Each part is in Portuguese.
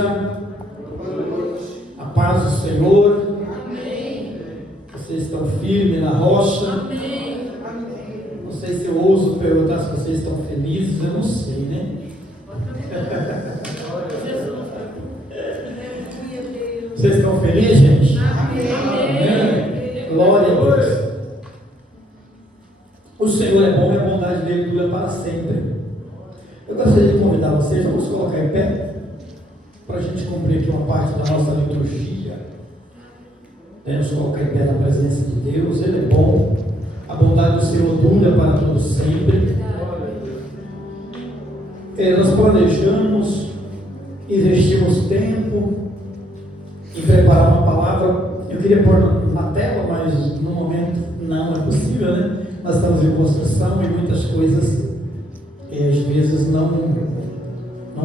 A paz do Senhor. Amém. Vocês estão firmes na rocha. Amém. Não sei se eu ouso perguntar se vocês estão felizes, eu não sei, né? Vocês estão felizes, gente? Amém. Glória a Deus. O Senhor é bom e a bondade dele dura para sempre. Eu gostaria de convidar vocês, vamos colocar em pé, para a gente cumprir aqui uma parte da nossa liturgia. Vamos colocar em pé na presença de Deus. Ele é bom, a bondade do Senhor dura para todo sempre. Nós planejamos, investimos tempo em preparar uma palavra. Eu queria pôr na tela, mas no momento não é possível, né? Nós estamos em construção e muitas coisas às vezes não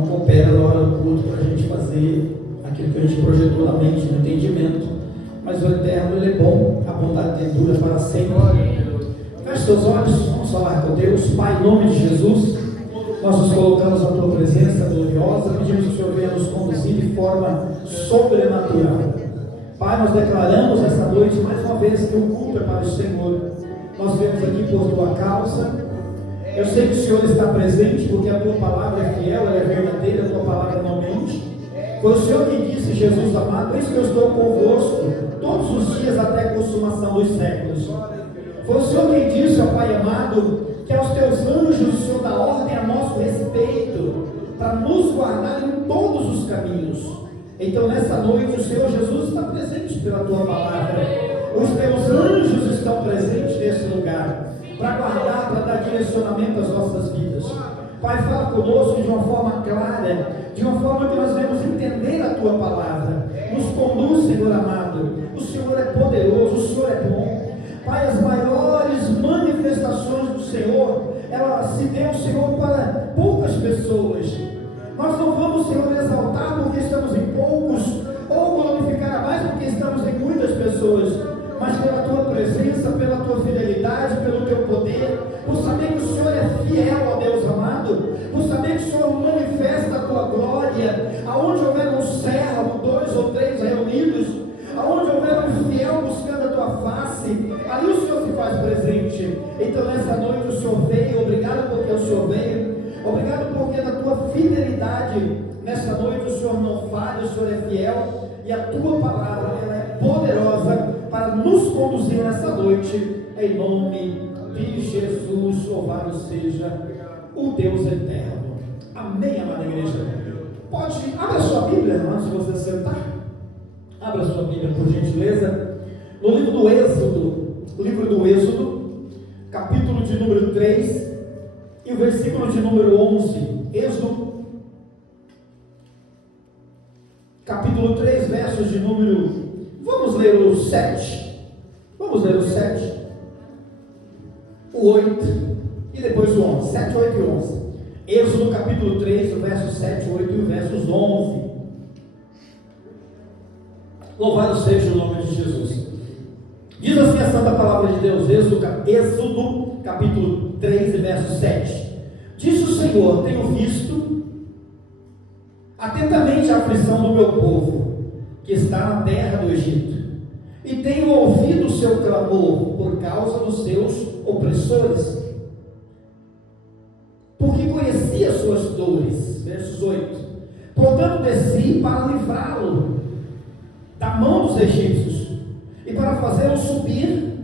coopera na hora do culto para a gente fazer aquilo que a gente projetou na mente, no entendimento. Mas o Eterno, Ele é bom, a bondade dele dura para sempre. Feche seus olhos, vamos falar com Deus. Pai, em nome de Jesus, nós nos colocamos na Tua presença gloriosa, pedimos que o Senhor venha nos conduzir de forma sobrenatural. Pai, nós declaramos essa noite mais uma vez que o culto é para o Senhor. Nós viemos aqui por Tua causa. Eu sei que o Senhor está presente, porque a Tua palavra é fiel, ela é verdadeira, a Tua palavra não mente. Foi o Senhor que disse, Jesus amado, eis que eu estou convosco todos os dias até a consumação dos séculos. Foi o Senhor quem disse, ó Pai amado, que aos Teus anjos o Senhor dá ordem a nosso respeito, para nos guardar em todos os caminhos. Então nessa noite o Senhor Jesus está presente pela Tua palavra. Os Teus anjos estão presentes nesse lugar, para guardar, para dar direcionamento às nossas vidas. Pai, fala conosco de uma forma clara, de uma forma que nós devemos entender a Tua palavra. Nos conduz, Senhor amado. O Senhor é poderoso, o Senhor é bom. Pai, as maiores manifestações do Senhor, elas se dão, Senhor, para poucas pessoas. Nós não vamos, Senhor, exaltar porque estamos em poucos, ou glorificar a mais porque estamos em muitas pessoas, mas pela Tua presença, pela Tua fidelidade, pelo Teu poder, por saber que o Senhor é fiel, ó Deus amado, por saber que o Senhor manifesta a Tua glória, aonde houver um servo, 2 ou 3 reunidos, aonde houver um fiel buscando a Tua face, ali o Senhor se faz presente. Então nessa noite o Senhor veio, obrigado porque o Senhor veio, obrigado porque na Tua fidelidade, nessa noite o Senhor não falha, o Senhor é fiel, e a Tua palavra, ela é poderosa para nos conduzir nessa noite, em nome de Jesus. Louvado seja o Deus eterno. Amém, amada igreja. Abra sua Bíblia antes de você sentar. Abra sua Bíblia, por gentileza, no livro do Êxodo, capítulo de número 3 e o versículo de número 11. Êxodo, capítulo 3, versos de número... Vamos ler o 7. Vamos ler o 7, o 8 e depois o 11. 7, 8 e 11. Êxodo capítulo 3, o verso 7, 8 e o versos 11. Louvado seja o nome de Jesus. Diz assim a santa palavra de Deus, Êxodo capítulo 3 e verso 7. Disse o Senhor: tenho visto atentamente a aflição do meu povo, que está na terra do Egito, e tenho ouvido o seu clamor por causa dos seus opressores, porque conheci as suas dores. Versos 8. Portanto desci para livrá-lo da mão dos egípcios, e para fazê-lo subir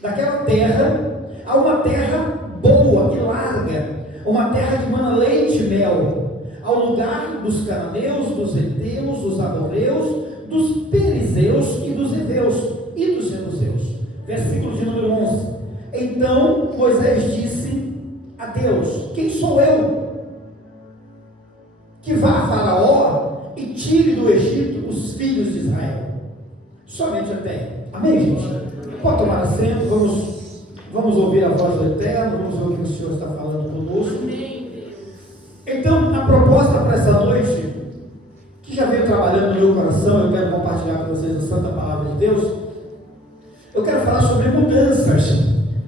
daquela terra a uma terra boa e larga, uma terra que mana leite e mel, ao lugar dos cananeus, dos heteus, dos amorreus, dos perizeus e dos heveus e dos jebuseus. Versículo de número 11. Então Moisés disse a Deus: quem sou eu que vá a Faraó e tire do Egito os filhos de Israel? Somente até. Amém, gente? Pode tomar assento, vamos ouvir a voz do Eterno, vamos ouvir o que o Senhor está falando conosco. Então, a proposta para essa noite, que já veio trabalhando no meu coração, eu quero compartilhar com vocês a santa palavra de Deus. Eu quero falar sobre mudanças.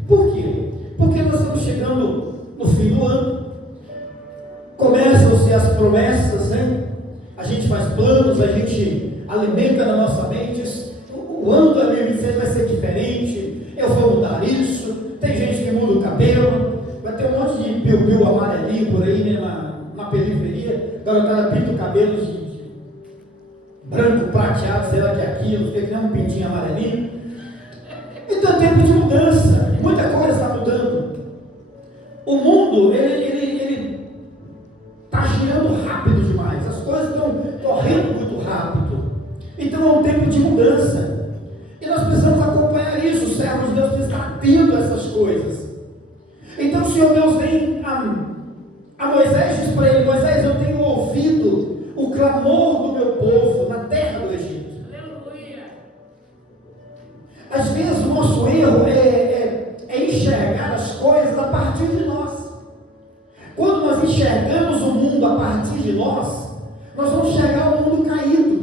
Por quê? Porque nós estamos chegando no fim do ano, começam-se as promessas, né? gente faz planos, a gente alimenta na nossa mente, o ano 2026 vai ser diferente, eu vou mudar isso. Tem gente que muda o cabelo, vai ter um monte de piu-piu amarelinho por aí, né, na periferia, agora o cara pinta o cabelo de branco, prateado, sei lá que é aquilo, fica que nem um pintinho amarelinho. Então é tempo de mudança, muita coisa está mudando. O mundo, ele está girando rápido demais, as coisas estão correndo muito rápido. Então é um tempo de mudança. E nós precisamos acompanhar isso, os servos de Deus precisam estar atentos a essas coisas. Então o Senhor Deus vem a Moisés, diz para ele: Moisés, eu tenho ouvido o clamor do meu povo na terra do Egito. Aleluia. Às vezes o nosso erro é enxergar as coisas a partir de nós. Quando nós enxergamos o mundo a partir de nós vamos enxergar o mundo caído.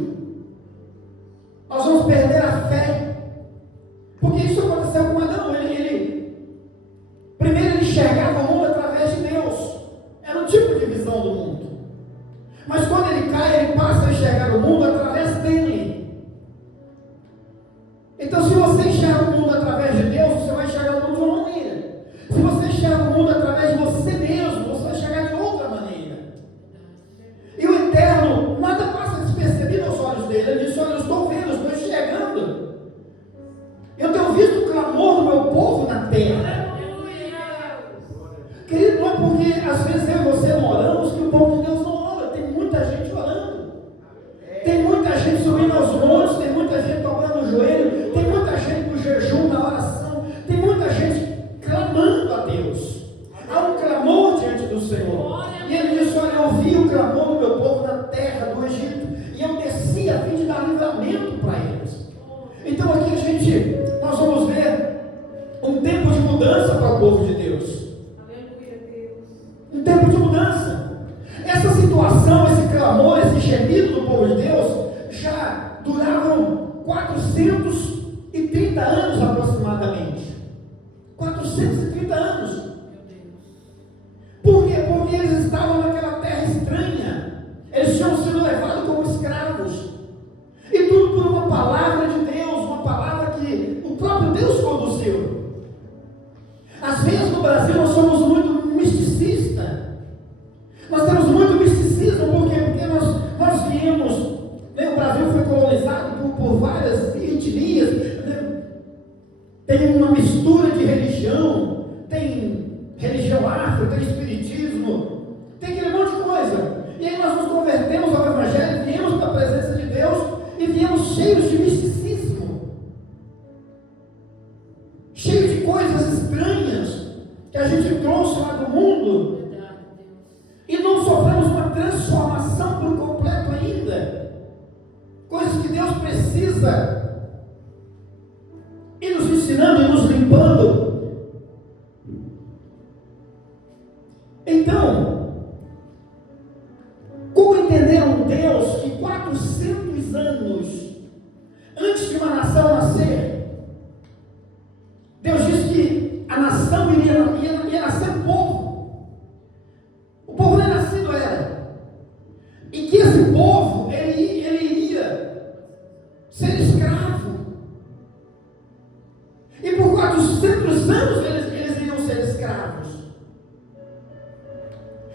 Nós vamos perder a fé. Porque isso aconteceu com Adão. Primeiro ele enxergava o mundo através de Deus. Era um tipo de visão do mundo. Mas quando ele cai, ele passa a enxergar o mundo através dele. Então, se você enxerga o mundo através de Deus, você vai enxergar o mundo de uma maneira. Se você enxerga o mundo através de você mesmo, você vai enxergar de outra maneira. E o Eterno, nada passa despercebido aos olhos dele. Ele disse: olha, eu estou vendo, eu estou enxergando. Eu tenho visto o clamor do meu povo na terra. Querido, não é porque às vezes eu e você não oramos que o povo de Deus não ora. Tem muita gente orando. Tem muita gente subindo aos montes, tem muita gente dobrando o joelho, tem muita gente no jejum, na oração, tem muita gente clamando a Deus. Há um clamor diante do Senhor. E ele disse: olha, eu ouvi o clamor do meu povo na terra do Egito, e eu desci a fim de dar livramento para eles. Então aqui nós vamos ver um tempo de mudança para o povo de Deus. Um tempo de mudança. Essa situação, esse clamor, esse gemido do povo de Deus já duravam 430 anos aproximadamente. 430 anos. Por quê? Porque eles estavam naquela terra estranha. Eles tinham sido levados como escravos. E tudo por uma palavra de Deus, uma palavra que o próprio Deus conduziu. Às vezes no Brasil nós somos muito misticistas. Nós temos muito misticismo, por quê? Porque nós viemos, né, o Brasil foi colonizado por várias etnias, né? Tem uma mistura de religião, tem religião afro, tem espiritismo, tem aquele monte de coisa. E aí nós nos convertemos ao Evangelho, viemos para a presença de Deus e viemos cheios de misticismo, cheios de coisas estranhas que a gente trouxe lá do mundo. E não sofremos uma transformação por completo ainda. Coisas que Deus precisa ir nos ensinando e nos limpando. Então, como entender um Deus que 400 anos antes de uma nação nascer, Deus disse que a nação iria nascer povo. O povo nem nascido era. E que esse povo, ele iria ser escravo. E por 400 anos eles iriam ser escravos.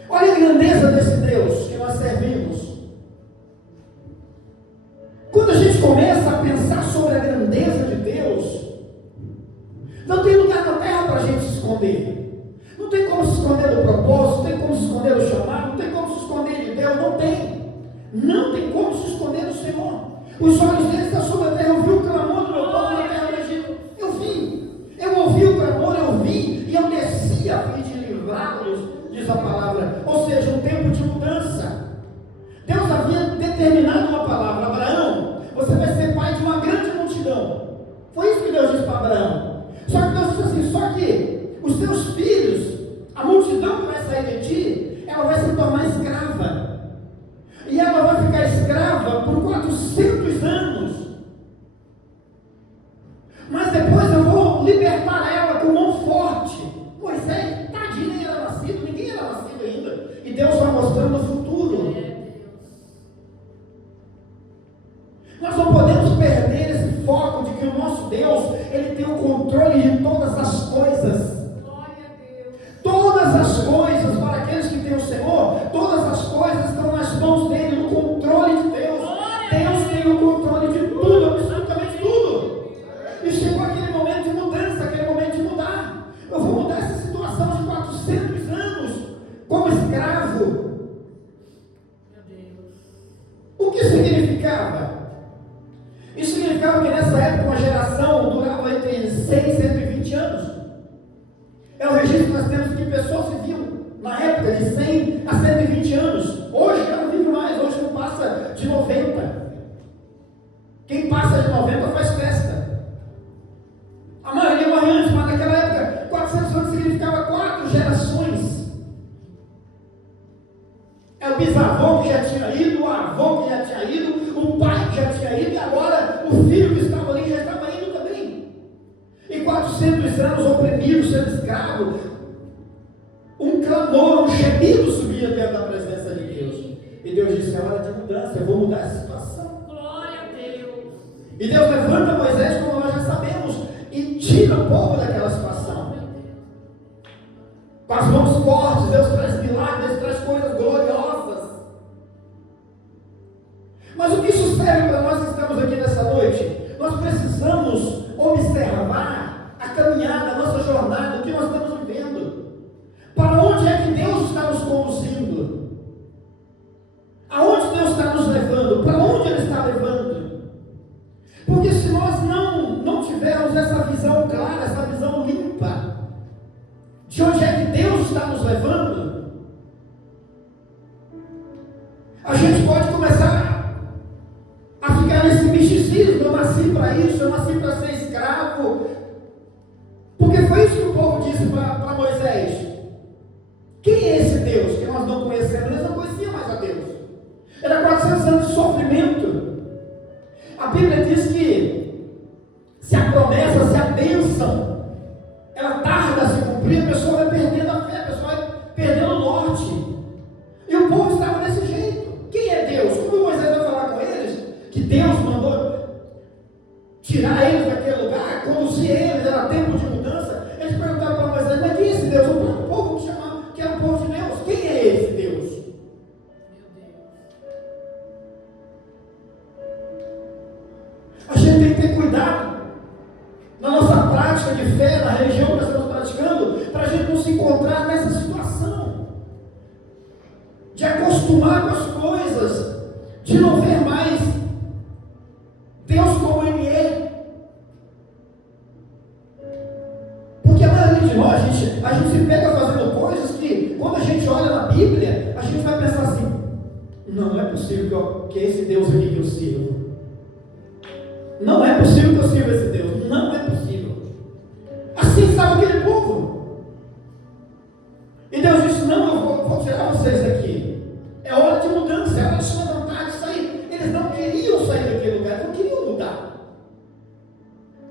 Olha a grandeza desse Deus que nós servimos. Quando a gente começa a pensar sobre a grandeza de Deus, não tem lugar na terra para a gente se esconder. Não tem como se esconder do propósito, não tem como se esconder do chamado, não tem como se esconder de Deus, não tem. Não tem como se esconder do Senhor. Os olhos deles estão sobre a terra. Eu vi o clamor do meu povo na terra do Egito. Eu ouvi o clamor, eu vi, e eu desci a fim de livrá-los, diz a palavra. Ou seja, um tempo de mudança. Deus havia determinado uma palavra: Abraão, você vai ser pai de uma grande multidão. Foi isso que Deus disse para Abraão. Só que Deus disse assim: só que os teus filhos, a multidão que vai sair de ti, ela vai se tornar escrava. E ela vai ficar escrava por 400 anos. Mas depois eu vou libertar ela com mão forte. Moisés, tadinho, nem era nascido, ninguém era nascido ainda. E Deus vai mostrando o futuro. Nós não podemos perder esse foco de que o nosso Deus, Ele tem o controle de todas as coisas. Todas as coisas, para aqueles que têm o Senhor, todas as coisas estão nas mãos dEle, no controle de Deus. Deus tem o controle de tudo, absolutamente tudo. E chegou aquele momento de mudança, aquele momento de mudar. Eu vou mudar essa situação de 400 anos como escravo. O que significava? Isso significava que nessa época uma geração durava entre 100 e 120 anos. É o registro que nós temos que pessoas viviam na época de 100 a 120 anos. Hoje já não vive mais, hoje não passa de 90. Quem passa de 90 faz festa. A maioria morre antes, mas naquela época 400 anos significava 4 gerações. É o bisavô que já tinha ido, o avô que já tinha ido, o pai que já tinha ido, e agora o filho que estava ali já estava indo também. E 400 anos oprimido, sendo escravo, um clamor, um gemido subia dentro da presença de Deus. E Deus disse: é hora de mudança, eu vou mudar essa situação. Glória a Deus. E Deus levanta Moisés, como nós já sabemos, e tira o povo daquela situação. Com as mãos fortes, Deus traz milagres, Deus traz coisas gloriosas. Mas o que isso serve para nós que estamos aqui nessa noite? Nós precisamos observar a caminhada, a nossa jornada, o que nós estamos vivendo. Para onde é que Deus está nos conduzindo? Aonde Deus está nos levando? Para onde Ele está levando? Porque se nós não tivermos essa visão clara, essa visão limpa, de onde é que Deus está nos levando, a gente pode começar a ficar nesse misticismo: eu nasci para isso, eu nasci para ser escravo. Porque foi isso que o povo disse para Moisés: quem é esse Deus que nós não conhecemos? Eles não conheciam mais a Deus. Era 400 anos de sofrimento. A Bíblia diz que se a promessa, se a bênção, ela tarda a se cumprir, a pessoa vai perdendo a fé, a pessoa vai perdendo o norte. E o povo estava desse jeito. Quem é Deus? Como Moisés vai falar com eles que Deus mandou tirar eles daquele lugar, conduzir eles, era tempo de mudança? Eles perguntaram para Moisés: mas quem é esse Deus? O povo que chamava, que era o povo de Deus. Quem é esse Deus? A gente tem que ter cuidado na nossa prática de fé, na religião que nós estamos praticando, para a gente não se encontrar nessa situação de acostumar com as coisas, de não ver mais Deus como Ele é. Porque a maioria de nós, a gente se pega fazendo coisas que, quando a gente olha na Bíblia, a gente vai pensar assim: não é possível que é esse Deus aqui que eu sirvo. Não é possível que eu sirva esse Deus. Não é possível. Assim estava aquele povo. E Deus disse: não, eu vou tirar vocês daqui. É hora de mudança, é hora de se levantar, de sair. Eles não queriam sair daquele lugar, eles não queriam mudar.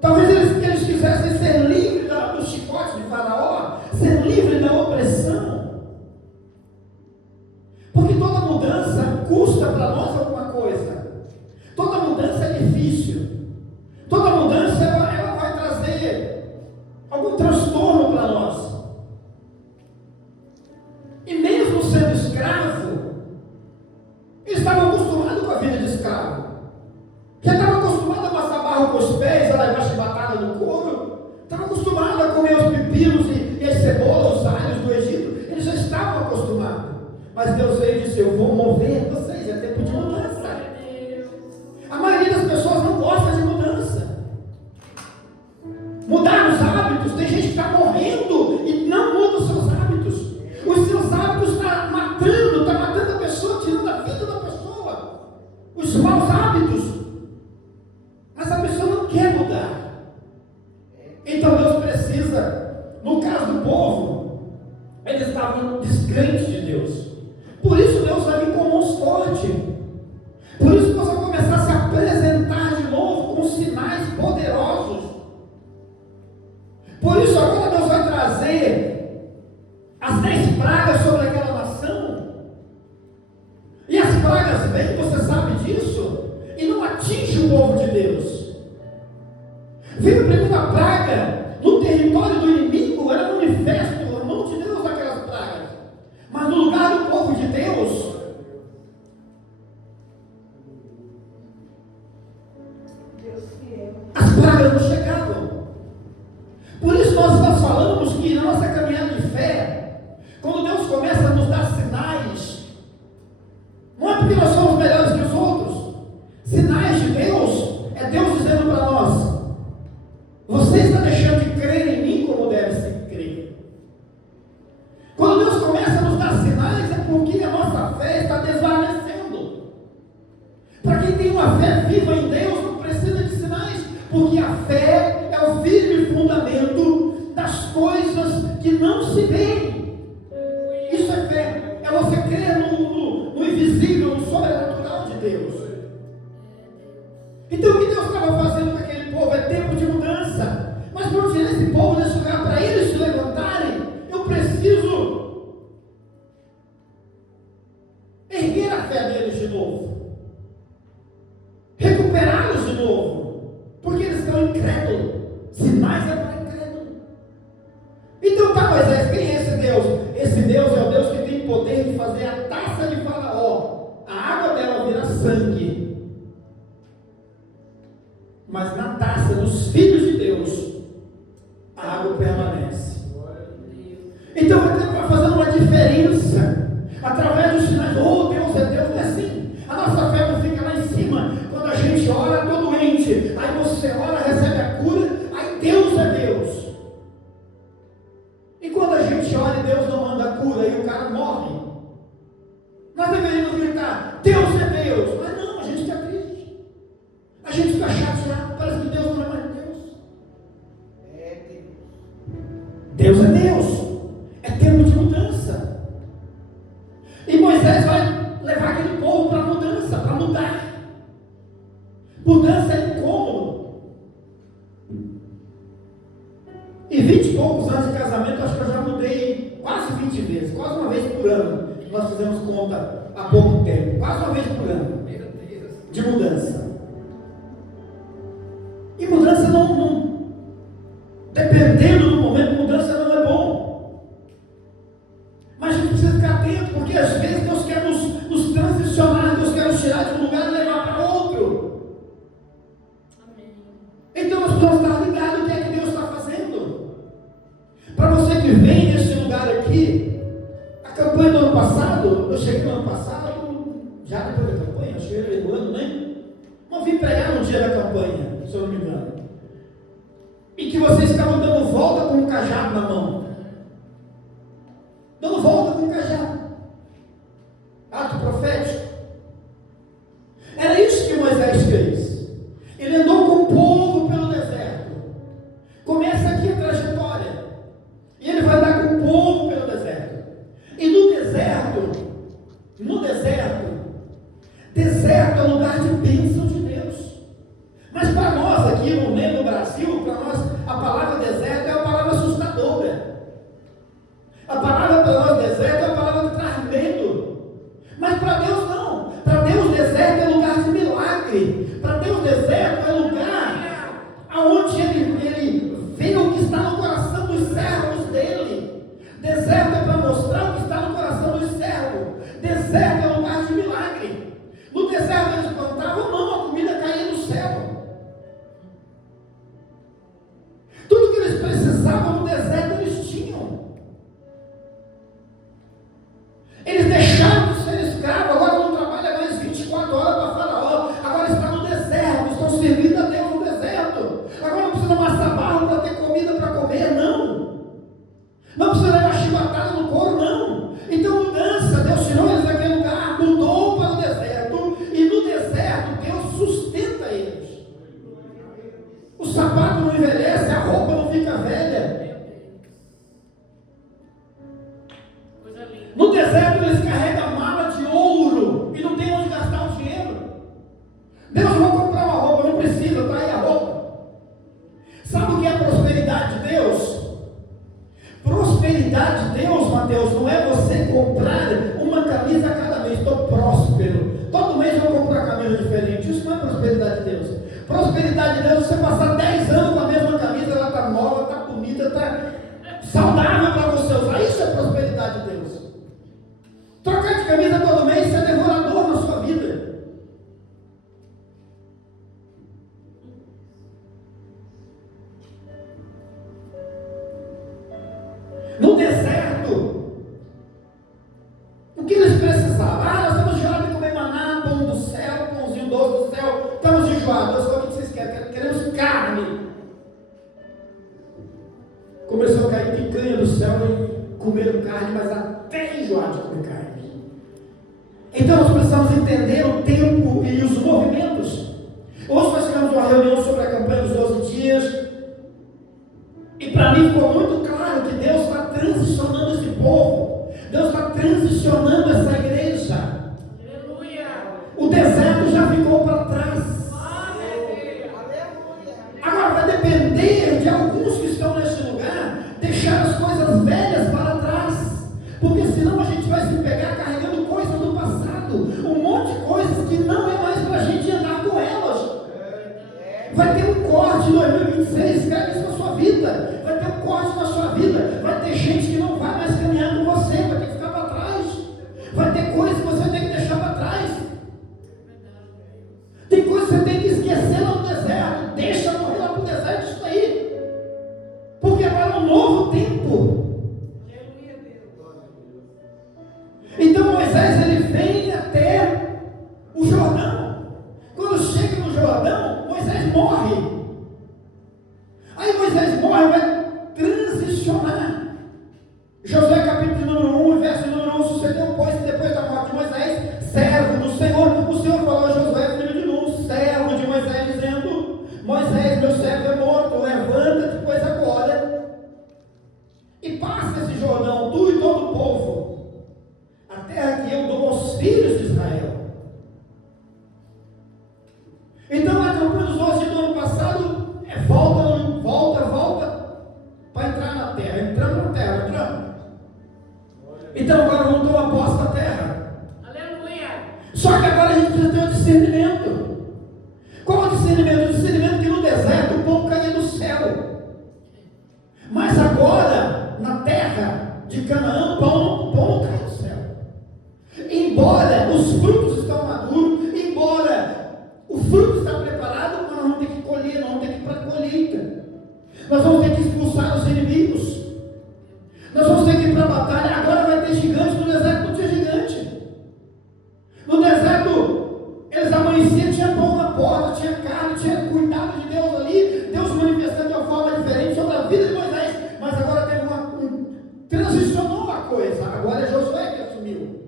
Talvez eles quisessem ser livres do chicote de Faraó, ser livres da opressão. Porque toda mudança custa para nós alguma coisa. Toda mudança é difícil. Toda mudança ela vai trazer algum transtorno para nós. E mesmo sendo escravo, eles estavam acostumados com a vida de escravo. Já estavam acostumados a passar barro com os pés, a levar chibatada no couro. Estavam acostumados a comer os pepinos e as cebolas, os alhos do Egito. Eles já estavam acostumados. Mas Deus veio e disse: eu vou mover vocês, é tempo de mudança. A maioria das pessoas não gosta de mudança. Mudar os hábitos. Tem gente que está morrendo e não muda os seus hábitos. Os seus hábitos estão matando a pessoa, tirando a vida da pessoa. Os maus hábitos. Mas a pessoa não quer mudar. Então Deus precisa, no caso do povo, eles estavam descrentes de Deus. Por isso Deus vai vir com mãos fortes. Por isso nós vamos começar a se apresentar de novo com sinais poderosos. Por isso agora Deus vai trazer as 10 pragas sobre aquela nação. E as pragas vêm, você sabe disso, e não atinge Veio a primeira praga no território do inimigo, era manifesto a mão de Deus naquelas pragas. Mas no lugar do povo de Deus, as pragas não chegavam. Por isso nós falamos que na nossa caminhada de fé, quando Deus começa a nos dar sinais, não é porque nós somos melhores que os outros. Sinais de Deus é Deus dizendo para nós: você está deixando de crer em mim como deve se crer. Quando Deus começa a nos dar sinais, é porque a nossa fé está desvanecendo. Para quem tem uma fé viva em Deus, não precisa de sinais, porque a fé é o firme fundamento das coisas que não se veem. Isso é fé, é você crer no invisível, no sobrenatural de Deus. Então o que Deus estava fazendo com aquele povo é tempo de mudança. Mas para tirar esse povo desse lugar, para eles se levantarem, eu preciso erguer a fé deles de novo, recuperá-los de novo, porque eles estão incrédulos. Sinais é para incrédulo. Então tá, Moisés, quem é esse Deus? Esse Deus é o Deus que tem poder de fazer a taça de Faraó, a água dela virar sangue. Mas na taça dos filhos de Deus, a água permanece. Então vai fazendo uma diferença através dos sinais. Oh, Deus é Deus, não é assim. A nossa fé não fica lá em cima. Quando a gente ora, estou doente. Aí você ora, recebe a cura. Aí Deus é Deus. E quando a gente ora e Deus não manda a cura, aí o cara morre. Nós deveríamos gritar: Deus é Deus. Mas não, a gente está triste. A gente fica chateado. Parece que Deus não é mais Deus. Deus é Deus. É tempo de mudança. E Moisés vai levar aquele povo para a mudança, para mudar. Mudança é incômodo. E 20 e poucos anos de casamento, acho que eu já mudei quase 20 vezes, quase uma vez por ano. Nós fizemos conta há pouco tempo, quase uma vez por ano de mudança. E mudança não dependendo do momento, mudança não é bom. Mas a gente precisa ficar atento, porque às vezes Deus quer nos transicionar, Deus quer nos tirar de um lugar e levar para outro. Amém. Então nós precisamos estar ligados no que é que Deus está fazendo. Para você que vem nesse lugar aqui, a campanha do ano passado, eu cheguei no ano passado, já depois da campanha, acho que era do ano, né? Não vim pregar no dia da campanha, se eu não me engano. E que vocês estavam dando volta com um cajado na mão. Dando volta com um cajado. Ato profético. Era isso que Moisés fez. Ele andou com o povo pelo deserto. Começa aqui a trajetória. E ele vai andar com o povo pelo deserto. E no deserto é lugar de bênção de Deus. Mas para nós aqui no Brasil, para nós a palavra deserto é uma palavra assustadora. A palavra para nós deserto é uma palavra que traz medo. Mas para Deus não. Para Deus deserto é lugar de milagre. Para Deus deserto é lugar onde ele vê o que está no coração dos servos dele. Deserto é para mostrar o que está no coração dos servos. Deserto é lugar de milagre. No deserto eles plantavam, não, a comida caía do céu. Tudo que eles precisavam no deserto eles tinham. Eles deixaram de ser escravos, agora não trabalham mais 24 horas para Faraó, agora está no deserto, estão servindo a Deus no deserto. Agora não precisa amassar barro para ter comida para comer, não. Não precisa levar chibatada no couro, não. Então mudança, Deus tirou eles daquele lugar, mudou para o deserto, e no deserto Deus sustenta eles. O sapato não envelhece, a roupa não fica velha. No deserto eles carregam mala de ouro e não tem onde gastar o dinheiro. Deus, eu vou comprar uma roupa, não precisa, está aí a roupa. Sabe o que é a prosperidade de Deus? Prosperidade de Deus, Mateus, não é você comprar uma camisa a cada mês. Estou próspero, todo mês eu vou comprar camisa diferente. Isso não é prosperidade de Deus. Prosperidade de Deus é você passar 10 anos com a mesma bonita, está saudável para você usar. Isso é prosperidade de Deus. Trocar de camisa todo mês, isso é devorador na sua vida. No deserto, o que eles precisavam? Nós estamos enjoados de comer maná, pão do céu, pãozinho doce do céu. Estamos enjoados. Deus falou: o que vocês querem? Queremos carne. Começou a cair picanha do céu e comeram carne, mas até enjoar de comer carne. Então nós precisamos entender o tempo e os movimentos. Hoje nós tivemos uma reunião sobre a campanha dos 12 dias. E para mim ficou muito claro que Deus está transicionando esse povo. Deus está transicionando essa igreja. Aleluia. O deserto já ficou para trás. Aleluia. Agora vai depender de alguns que estão nesse lugar deixar as coisas velhas para trás. Porque senão a gente vai se pegar carregando coisas do passado. Um monte de coisas que não é mais para a gente andar com elas. Vai ter um corte em 2026, escreve isso na sua vida. Vai ter um corte na sua vida. Vai ter gente que não vai mais caminhar com você, vai ter que ficar para trás. Vai ter coisas que você vai ter que deixar para trás. Tem coisas que você tem que esquecer lá no deserto. Deixa morrer lá no deserto isso aí. Porque agora é um novo tempo. Então Moisés ele vem até o Jordão. Quando chega no Jordão, Moisés morre. Aí Moisés morre, vai transicionar. Josué capítulo número 1, verso número 1, sucedeu pois que depois da morte de Moisés, servo do Senhor, o Senhor falou a Josué, filho de Nun, servo de Moisés, dizendo: Moisés, meu servo é morto, levanta-te, pois agora, e passa esse Jordão, tu e todo o povo, a terra que eu dou aos filhos de Israel. Então a campanha dos 12 do ano passado volta para entrar na terra. Entramos na terra, entramos. Então agora vamos ter uma posse da terra. Aleluia. Só que agora a gente precisa ter um discernimento. Qual é o discernimento? O discernimento que no deserto o pão caía do céu. Mas agora, na terra de Canaã, o pão não cai do céu. Embora os frutos estão maduros, embora o fruto está preparado, mas nós vamos ter que colher, nós vamos ter que ir para a colheita. Nós vamos ter que expulsar os inimigos. Nós vamos ter que ir para a batalha. Agora vai ter gigante, no deserto não tinha gigante. No deserto, eles amanheciam, tinha pão na porta, tinha carne, tinha cuidado de Deus ali, Deus manifestando de uma forma diferente sobre a vida de Moisés. Mas agora teve transicionou a coisa. Agora é Josué que assumiu.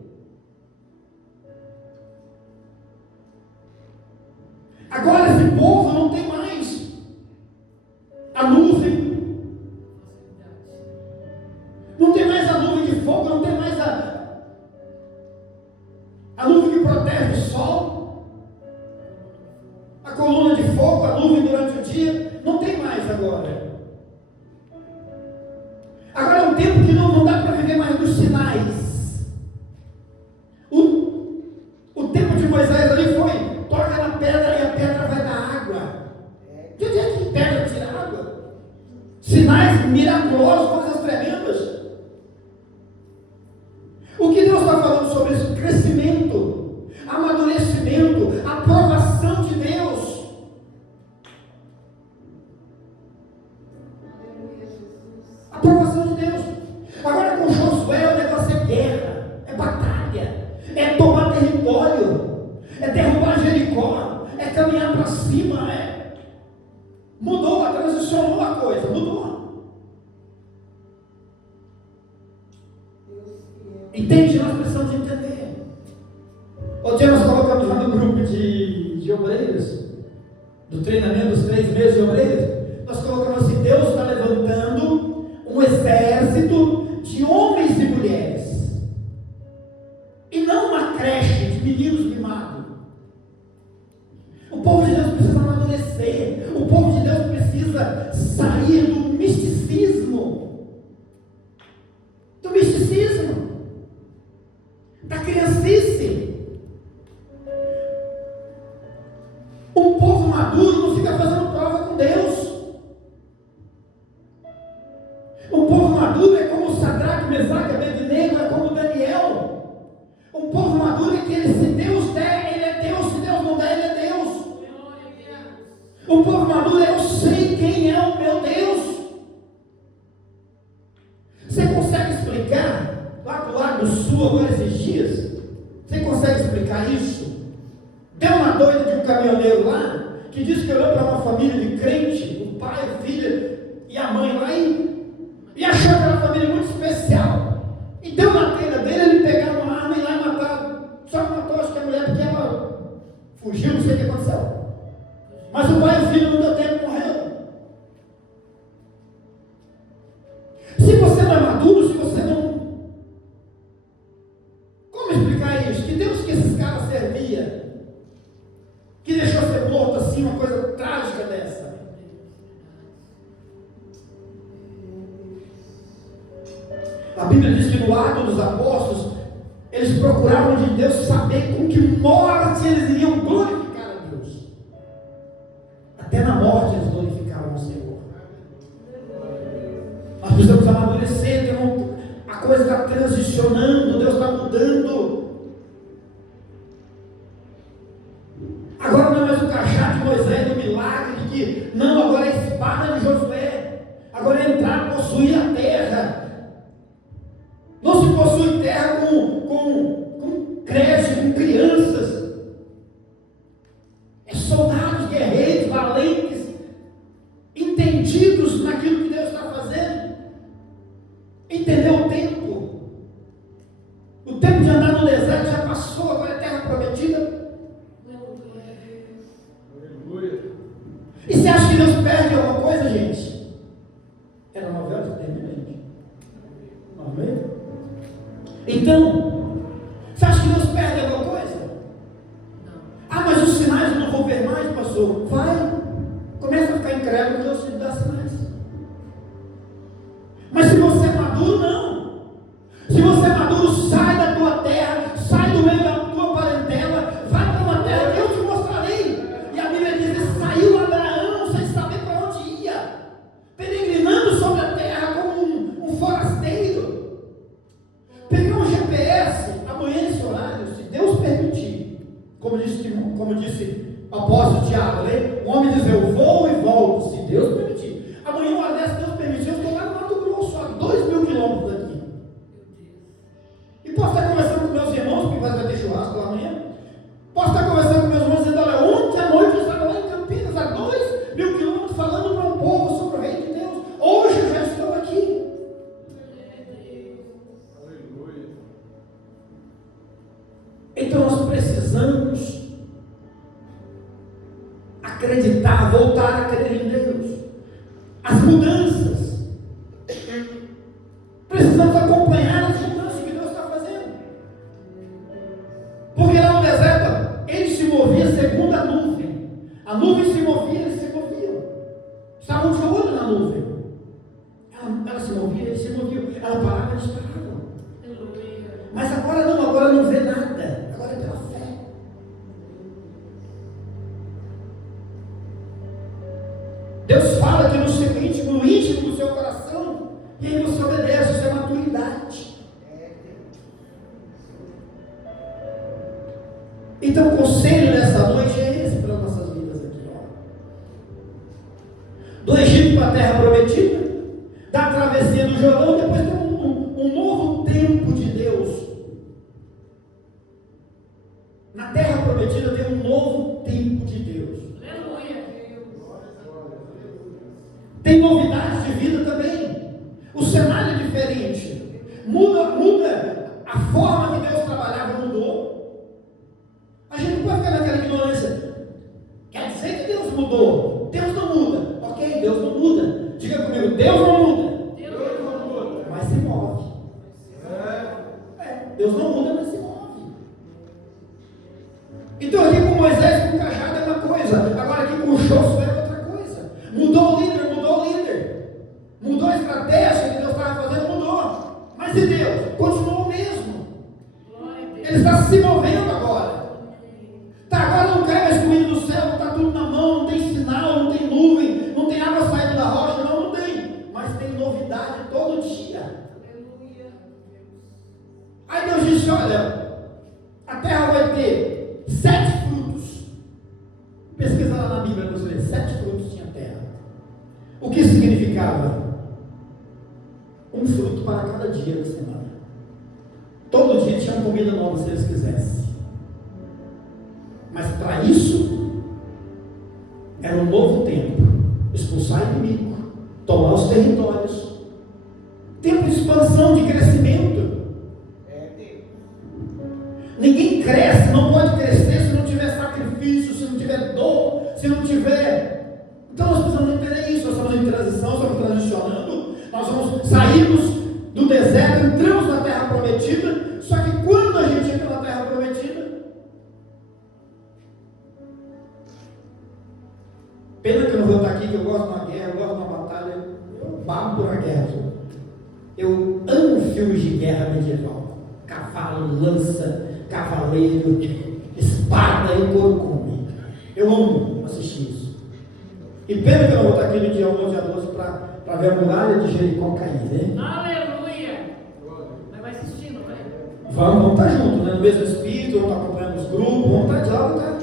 Agora esse povo não tem mais a nuvem, não tem mais a nuvem de fogo, não tem mais a nuvem que protege o sol, a coluna de fogo, a nuvem durante o dia, não tem mais agora. Agora é um tempo que não dá para viver mais dos sinais. O tempo de Moisés ali foi: toca na pedra e a pedra vai dar água. De onde é que pedra tira água? Sinais miraculosos, coisas tremendas. O que Deus está falando sobre isso? Crescimento, amadurecimento, aprovação de Deus. Aprovação de Deus. Agora com Josué o negócio é guerra, é batalha, é tomar território, é derrubar Jericó, é caminhar para cima, mudou, transicionou a coisa, mudou. Entende? Nós precisamos entender. Outro dia nós colocamos lá no grupo de obreiros, do treinamento dos 3 meses de obreiros, nós colocamos assim: Deus está levantando um exército de homens e mulheres, e não uma creche de meninos mimados. O povo de Deus precisa amadurecer, o povo de Deus precisa sair do misticismo, da criancice. Um povo maduro não fica fazendo prova com Deus. maduro é como Sadraque, Mesaque, Abednego, é como Daniel. Um povo maduro é que se Deus der, ele é Deus, se Deus não der, ele é Deus. O povo maduro é: eu sei quem é o meu Deus. Você consegue explicar, lá do Lago Sul, agora esses dias, você consegue explicar isso? Deu uma doida de um caminhoneiro lá, que disse que olhou para uma família de crente, o pai, a filha e a mãe lá, e achou aquela família muito especial. E deu na telha dele, ele pegar uma arma e ir lá e matar. Só que matou, acho que a mulher, porque ela fugiu, não sei o que aconteceu. Mas o pai e o filho não deu tempo, morreram. Se você não é maduro, se você não... Como explicar isso? Que Deus que esses caras servia, que deixou ser morto assim, uma coisa trágica dessa. A Bíblia diz que no Ato dos Apóstolos, eles procuravam de Deus saber com que morte eles iriam glorificar a Deus. Até na morte eles glorificavam o Senhor. Nós precisamos amadurecer, a coisa está transicionando, Deus está mudando. Agora não é mais o cajado de Moisés, do milagre, de que não, agora é a espada de Josué, agora é entrar, possuir a terra. Não se possui terra com creche, com crianças. É soldados, guerreiros, valentes, entendidos naquilo que Deus está fazendo. Entendeu o tempo? O tempo de andar no deserto já passou, agora é terra prometida. E você acha que Deus perde alguma coisa, gente? Era novela que termina, gente. Amém? Então, você acha que Deus perde alguma coisa? Não. Ah, mas os sinais eu não vou ver mais, pastor. Vai. Começa a ficar incrédulo, Deus te dá sinais. Mas se você é maduro, não. Se você é maduro, sai da tua terra, sai do meio da tua parentela, vai para uma terra que eu te mostrarei. E a Bíblia diz que saiu Abraão sem saber para onde ia, peregrinando sobre a terra como um forasteiro. Pegar um GPS, amanhã nesse horário, se Deus permitir, como disse o apóstolo Tiago, né? O homem diz: eu vou e volto, se Deus permitir. Amanhã, uma dessa, Deus permitir, eu estou lá no Mato Grosso, a 2.000 quilômetros daqui. E posso estar conversando com meus irmãos, porque vai ter churrasco lá amanhã. Posso estar conversando com meus irmãos dizendo: olha, ontem à noite eu estava lá em Campinas, a 2.000 quilômetros, falando para um povo sobre o reino de Deus. Hoje eu já estou aqui. Então nós precisamos acreditar, voltar a crer em Deus. As mudanças. Precisamos acompanhar as mudanças que Deus está fazendo. Porque lá no deserto, ele se movia segundo a nuvem. A nuvem se movia, eles se moviam. Estavam de olho na nuvem. Ela se movia, eles se moviam. Ela parava, eles paravam. Mas agora não vê nada. Agora é pela fé. Deus fala que no seu íntimo, no íntimo do seu coração, e aí você obedece, isso é maturidade. Então o conselho dessa noite é esse para as nossas vidas aqui. Do Egito para a terra prometida, da travessia do Jordão, depois tem um novo tempo de Deus. Na terra prometida tem um novo tempo de Deus. Tem novidades de vida também. O cenário é diferente. Muda a forma que Deus trabalhava, mudou. A gente não pode ficar naquela ignorância. Quer dizer que Deus mudou. Deus não muda. Ok, Deus não muda. Diga comigo, Deus não muda. Deus não muda. Mas se move. Deus não muda, mas se move. Então aqui com Moisés, com o cajado é uma coisa. Agora aqui com o Josué é outra coisa. Mudou o líder. Mudou a estratégia que Deus estava fazendo, mudou. Mas e Deus? Continuou o mesmo. Ele está se movendo agora. Agora não cai mais comida do céu, está tudo na mão, não tem sinal, Aí Deus disse: olha, a terra vai ter 7 frutos. Pesquisa lá na Bíblia, você vê, 7 frutos tinha a terra. O que significava? Um fruto para cada dia da semana. Todo dia tinha uma comida nova se eles quisessem. Mas para isso, era um novo tempo. Expulsar o inimigo, tomar os territórios. Tempo de expansão, de crescimento. Ninguém cresce, não pode crescer se não tiver sacrifício, se não tiver dor, se não tiver. Então nós precisamos entender isso. Nós estamos em transição, estamos transicionando. Nós vamos sairmos do deserto, entramos na terra prometida. Só que quando a gente entra na terra prometida, pena que eu não vou estar aqui, que eu gosto de uma guerra, eu gosto de uma batalha, eu babo por uma guerra. Eu amo filmes de guerra medieval. Cavalo, lança, cavaleiro, espada e couro come. Eu amo assistir isso. E pena que eu não vou estar aqui no dia 11 dia 12 para ver a muralha de Jericó cair, né? Aleluia! Mas vai assistindo, vai? Vamos estar juntos, né? No mesmo espírito, vamos estar acompanhando os grupos, vamos estar de lá,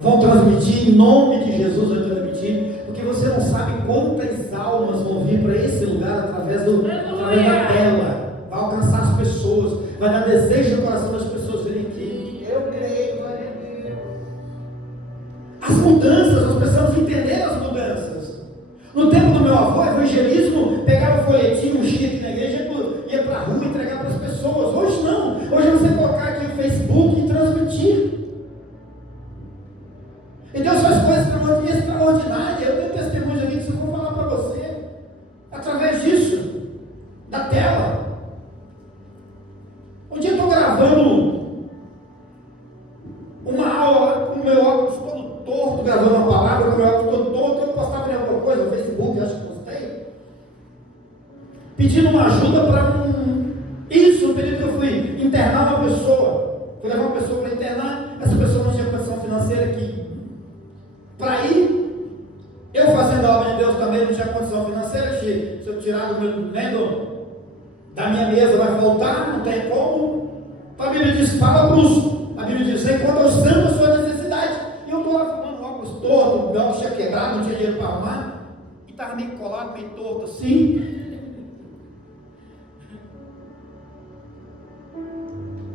vão transmitir, em nome de Jesus vai transmitir, porque você não sabe quantas almas vão vir para esse lugar através da tela. Vai alcançar as pessoas, vai dar desejo no coração das pessoas virem aqui. Eu creio, glória a Deus. As mudanças, nós precisamos entender as mudanças. No tempo do meu avô, evangelismo, pegava o folhetinho, ungia aqui na igreja, ia para a rua entregar para as pessoas. Hoje não, hoje é você colocar aqui no Facebook e transmitir. E Deus faz coisas extraordinárias. Eu tenho testemunhos aqui que eu vou falar para você, através disso, da tela. Um dia eu estou gravando uma aula com o meu óculos todo torto, gravando uma palavra com o meu óculos todo torto. Eu postava em alguma coisa no Facebook, acho que postei, pedindo uma ajuda para no período que eu fui internar uma pessoa. Fui levar uma pessoa para internar, essa pessoa não tinha condição financeira aqui. Para ir, eu fazendo a obra de Deus também não tinha condição financeira. Se eu tirar da minha mesa vai faltar, não tem como. Então a Bíblia diz: fala para a Bíblia diz: encontra o santo a sua necessidade. E eu estou lá falando óculos torto, meu óculos tinha quebrado, não tinha dinheiro para arrumar, e estava meio colado, meio torto assim.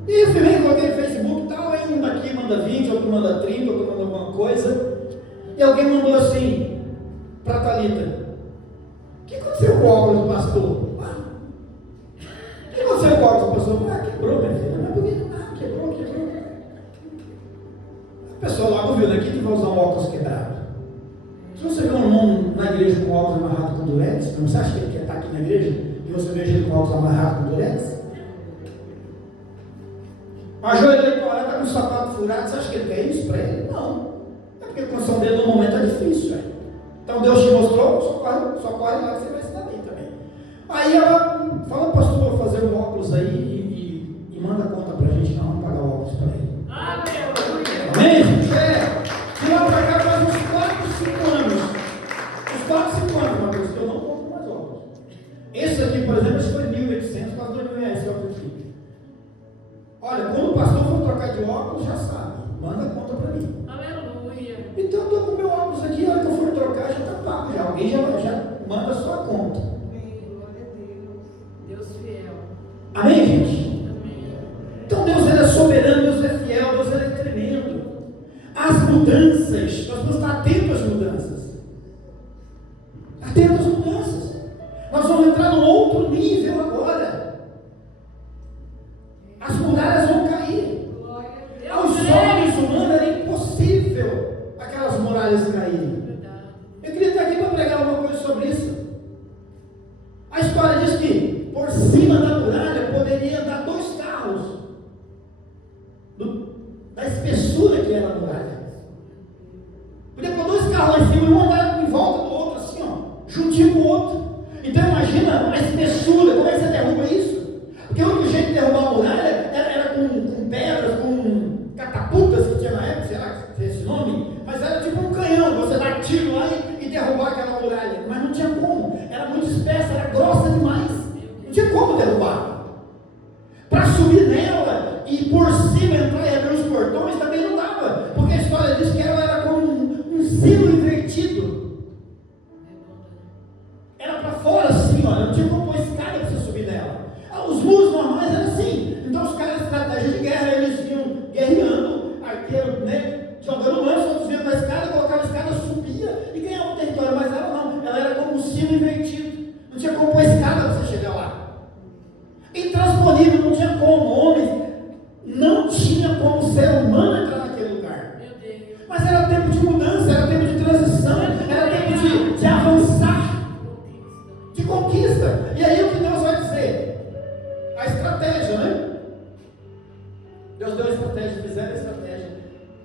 E eu filmei, coloquei no Facebook e tal, aí um daqui manda 20, outro manda 30, outro manda alguma coisa. E alguém mandou assim para a Thalita: o que aconteceu com o óculos do pastor? O que aconteceu com o óculos do pastor? Quebrou, minha filha. Não é bonito, não. Quebrou. A pessoa logo viu, daqui que vai usar um óculos quebrado. Se você vê um irmão na igreja com óculos amarrado com durex, não você acha que ele quer estar aqui na igreja e você veja ele com óculos amarrado com durex? A joelha eleitoral está com o sapato furado, você acha que ele quer isso para ele? Não. É porque a condição dele no momento é difícil. Então Deus te mostrou, só corre lá que você vai se dar bem também. Aí ela fala: pastor, vou fazer um óculos aí e manda a conta para a gente, não vamos pagar o óculos para ele. Amém, gente? De lá para cá faz uns 4, 5 anos. Uns 4, 5 anos, uma coisa que eu não compro mais óculos. Esse aqui, por exemplo, esse foi R$1.800, quase R$2.000 que eu prefiro. Olha, quando o pastor for trocar de óculos, já sabe, manda a conta para mim. Aleluia. Então eu estou com o meu óculos aqui, a hora que eu for trocar já está pago, já. Alguém já manda a sua conta. Glória a Deus. Deus fiel. Amém, gente? Amém. Então Deus ele é soberano, Deus é fiel, Deus ele é tremendo. As mudanças, nós vamos estar atentos às mudanças. Atentos às mudanças. Nós vamos entrar num outro nível agora. As muralhas vão cair. Aos olhos humanos era impossível aquelas muralhas caírem. Eu queria estar aqui para pregar alguma coisa sobre isso. A história diz que por cima da muralha poderia andar 2 carros da espessura que era a muralha. Podia pôr 2 carros lá em cima e um andar em volta do outro, assim, ó, juntinho com o outro. Então imagina a espessura, como é que você derruba isso? Porque o único jeito de derrubar a muralha era com pedras, com catapultas que tinha na época, sei lá se é esse nome, mas era tipo um canhão, você dá tiro lá e derrubar aquela muralha. Mas não tinha como, era muito espessa, era grossa demais, não tinha como derrubar. jogando lança, outros iam na escada, colocavam a escada, subia e ganhava o território. Mas ela não, ela era como um sino invertido. Não tinha como pôr a escada para você chegar lá. Intransponível, não tinha como. Homens, não tinha como o ser humano entrar naquele lugar. Meu Deus. Mas era tempo de mudança, era tempo de transição, era tempo de avançar, de conquista. E aí o que Deus vai dizer? A estratégia, né? Deus deu a estratégia, fizeram a estratégia.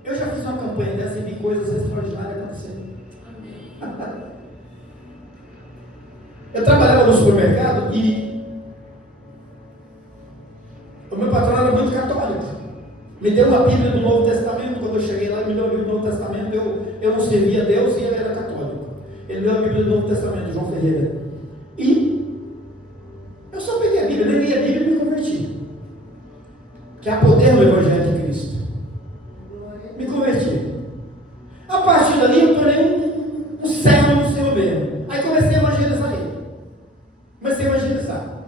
Eu já fiz uma campanha dessa e vi coisas extraordinárias acontecendo. Eu trabalhava no supermercado e o meu patrão era muito católico. Me deu uma Bíblia do Novo Testamento. Quando eu cheguei lá, ele me deu a Bíblia do Novo Testamento. Eu não servia a Deus e ele era católico. Ele me deu a Bíblia do Novo Testamento, João Ferreira. E eu só peguei a Bíblia, li a Bíblia e me converti. Que há poder no Evangelho de Cristo. Me converti. A partir dali eu tornei um servo do Senhor mesmo. Aí comecei a evangelizar ele. Comecei a evangelizar.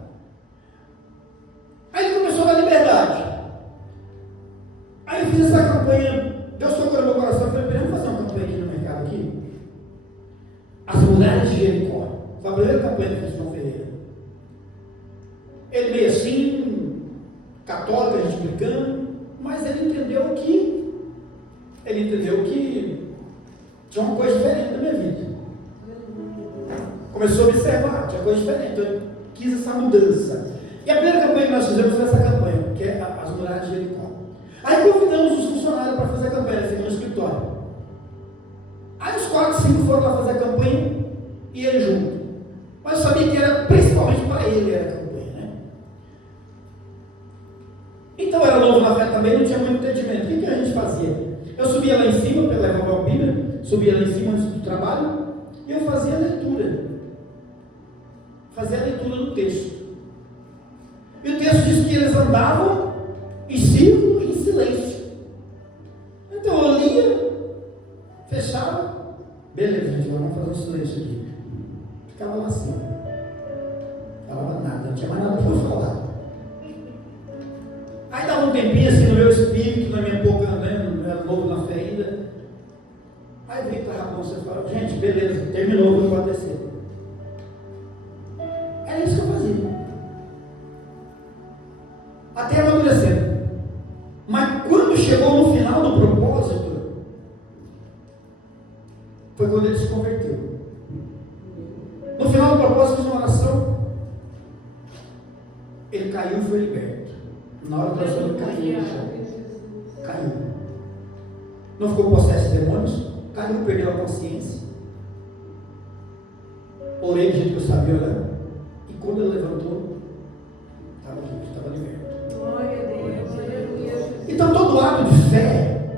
Aí ele começou a dar liberdade. Aí eu fiz essa campanha. Deus tocou no meu coração. Eu falei, vamos fazer uma campanha aqui no mercado aqui? As mulheres de Jericó. Foi a primeira campanha que eu fiz com Ferreira. Ele meio assim, católico, a gente brincando, mas ele entendeu que tinha uma coisa diferente na minha vida. Começou a observar, tinha coisa diferente. Eu quis essa mudança. E a primeira campanha que nós fizemos foi essa campanha, que é as mulheres de Jericó. Aí convidamos os funcionários para fazer a campanha, assim, no escritório. Aí os 4, 5 foram lá fazer a campanha e ele junto. Mas eu sabia que era principalmente para ele era a campanha, né? Então era novo na fé também, não tinha muito entendimento. O que a gente fazia? Eu subia lá em cima, eu levava a Bíblia, subia lá em cima antes do trabalho e eu fazia a leitura. Fazia a leitura do texto. E o texto diz que eles andavam em círculo e em silêncio. Então eu lia, fechava, beleza, gente, vamos fazer um silêncio aqui. Ficava lá assim, falava nada, não tinha mais nada para falar. Aí dava um tempinho assim no meu espírito, na minha boca, né, não era novo na fé ainda. Aí veio para a Raposa e falou, gente, beleza, terminou, vou descer. Era isso que eu fazia. Até amadurecendo. Mas quando chegou no final do propósito, foi quando ele se converteu. No final do propósito, fiz uma oração. Ele caiu e foi liberto. Na hora da oração, ele caiu no chão. Caiu. Não ficou possesso de demônios. Caiu, perdeu a consciência. Orei do jeito que eu sabia orar. E quando ele levantou, estava liberto. Então todo ato de fé,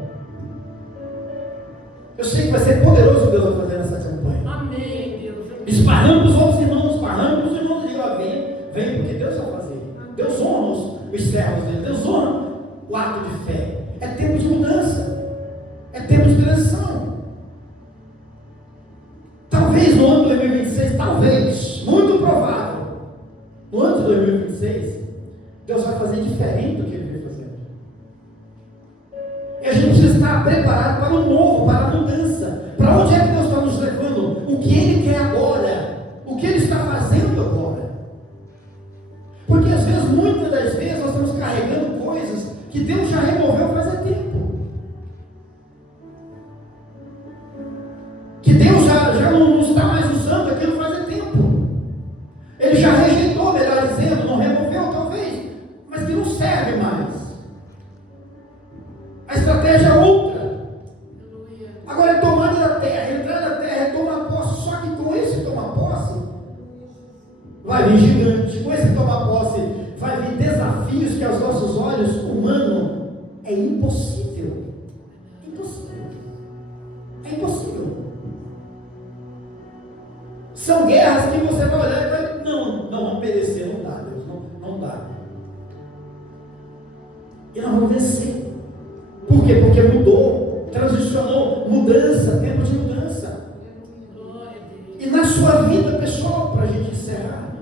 eu sei que vai ser poderoso Deus vai fazer nessa campanha. Amém, Deus. Esparrando os outros irmãos, esparrando os irmãos, vem porque Deus vai fazer. Deus honra os servos dele, Deus honra o ato de fé. É tempo de mudança, é tempo de transição. Talvez no ano de 2026, talvez, muito provável, no ano de 2026, Deus vai fazer diferente do que ele veio fazendo. E a gente precisa estar preparado para o novo, para a mudança. Para onde é que Deus está nos levando? O que Ele quer agora? O que Ele está fazendo agora? Porque às vezes, muitas das vezes, nós estamos carregando coisas que Deus já removeu faz tempo. Que Deus já não está mais usando aquilo faz tempo. Ele já rejeitou, melhor dizendo, não removeu talvez, mas que não serve mais. A estratégia é outra. Agora é tomada da terra, entrar na terra, é tomar posse. Só que com esse tomar posse, vai vir gigante. Com esse tomar posse, vai vir desafios que aos nossos olhos humanos é impossível. Impossível. É impossível. São guerras que você vai olhar e vai, não vamos perecer, não dá, Deus, não dá. E nós vamos vencer. Por quê? Porque mudou, transicionou, mudança, tempo de mudança. E na sua vida pessoal, para a gente encerrar,